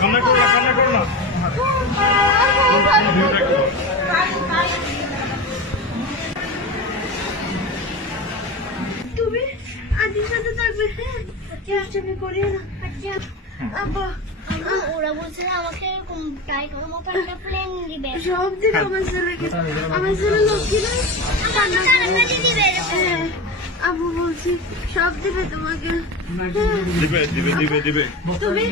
কান্না করো না তুমি আন্টির সাথে থাকবে। চেষ্টা করিও না। আব্বা ওরা বলছে আমাকে টাইগার মতো একটা প্লেন দিবে। সব দিন আমার ছেলেকে, আমার ছেলে লক্ষ্মী না, আব্বু বলছি সব দিবে তোমাকে। দিবে তুমি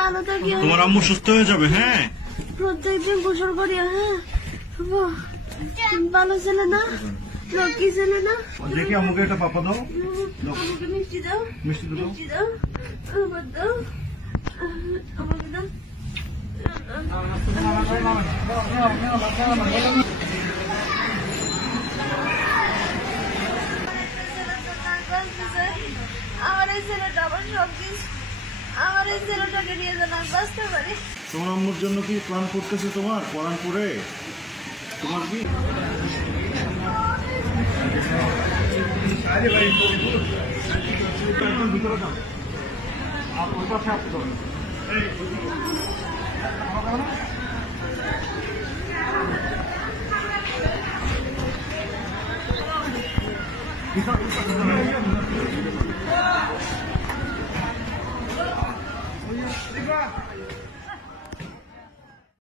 ভালো থাকিও। তোমার আম্মু সুস্থ হয়ে যাবে। হ্যাঁ, প্রত্যেকদিন গোসল করিয়া। হ্যাঁ আব্বা, তুমি ভালো ছেলে না, লক্ষ্মী ছেলে না। দেখি আম্মুকে একটা পাপা দাও। আমাকে মিষ্টি দাও, মিষ্টি দাও। মিষ্টি দাও, আমার দাও, আমাকে দাও। আমার এই ছেলেটা আমার সব কিছু, আমার এই ছেলেটাকে নিয়ে যেন আমি বাঁচতে পারি। তোমার আম্মুর জন্য কি প্ল্যান করতেছে? তোমার পড়ান করে তোমার কি ভিতরে যাও। আর ওই পাশে আসতে হবে।